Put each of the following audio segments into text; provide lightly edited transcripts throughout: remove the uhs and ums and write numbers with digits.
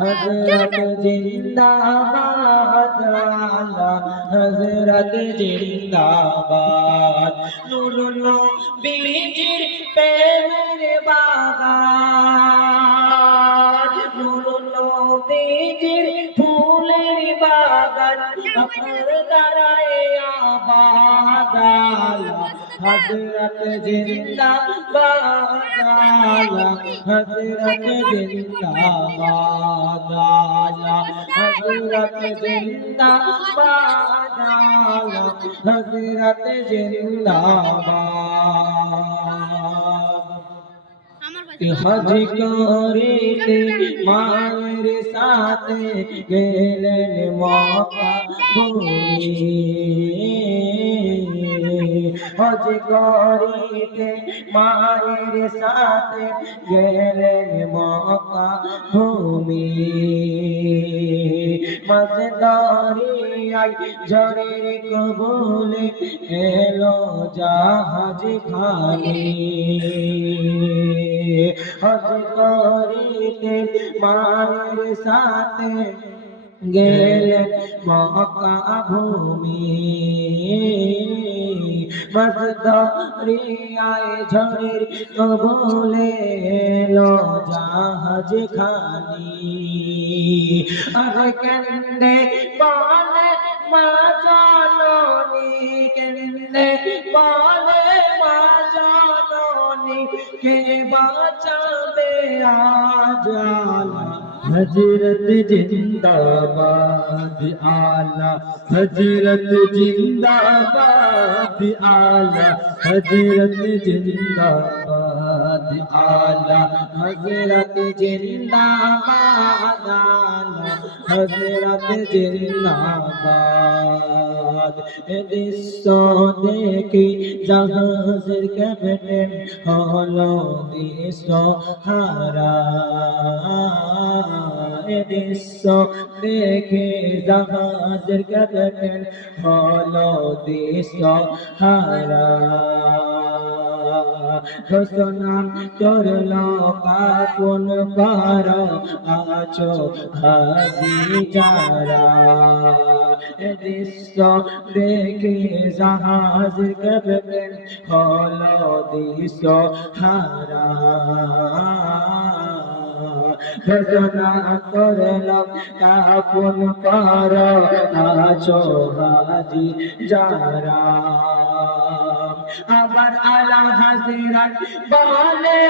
हजरत जिंदाबाद आला हजरत जिंदाबाद नूरुल नबीजिर प्रेमेर बागान नूरुल नबीजिर फूलेर बागान আপনার দ্বারায় আবাদ আলা হযরত জিন্দাবাদ আলা হযরত জিন্দাবাদ আলা হযরত জিন্দাবাদ আলা হযরত জিন্দাবাদ হজ করিতে মায়ের সাথে গেলেন মক্কা ভূমি হজ করিতে মায়ের সাথে গেলেন মক্কা ভূমি মাঝে দরিয়ায় ঝড়ের কবলে এলো জাহাজ খালি হজ করিতে মায়ের সাথে গেলেন মক্কা ভূমি মজদরিয়ায় ঝড়ের কবলে এলো জাহাজ খালি আর কেন্দে বলে মা জননী কেন্দে বলে মা জননী কে বাঁচাবে আজ আলা हजरत जिंदाबाद आला हजरत जिंदाबाद आला हजरत जिंदाबाद आला हजरत जिंदाबाद आला हजरत जिंदाबाद दृश्य देखी জাহাজের ক্যাপ্টেন হলো দিশহারা দৃশ্য দেখে জাহাজের ক্যাপ্টেন হলো দিশহারা ঘোষণা করলো কাফন কর আছো হাজি যারা দৃশ্য দেখে জাহাজের ক্যাপ্টেন হলো দিশহারা ঘোষণা করলাম কাফন কর আছো হাজি যারা আবার আলা হাজিরাত বলে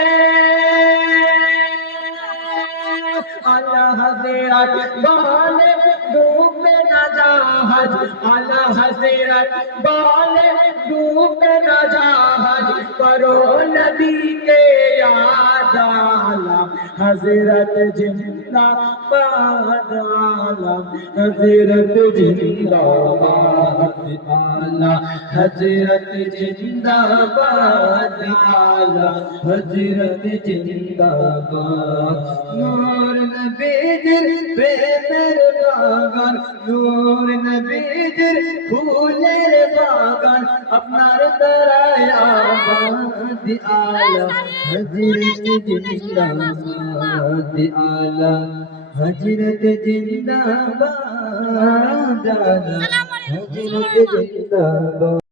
আলা হাজিরাত বলে ডুবে না জাহাজ আলা হাজিরাত বলে ডুবে না জাহাজ করো নবীকে याद आला हजरत जिंदाबाद आला हजरत जिंदाबाद आला हजरत जिंदाबाद आला हजरत जिंदाबाद नूर नबीजिर प्रेमेर बागान नूर नबीजिर फूलेर बागान আপনার দ্বারায় আবাদ আলা হযরত জিন্দাবাদ আলা হযরত জিন্দাবাদ আলা হযরত জিন্দাবাদ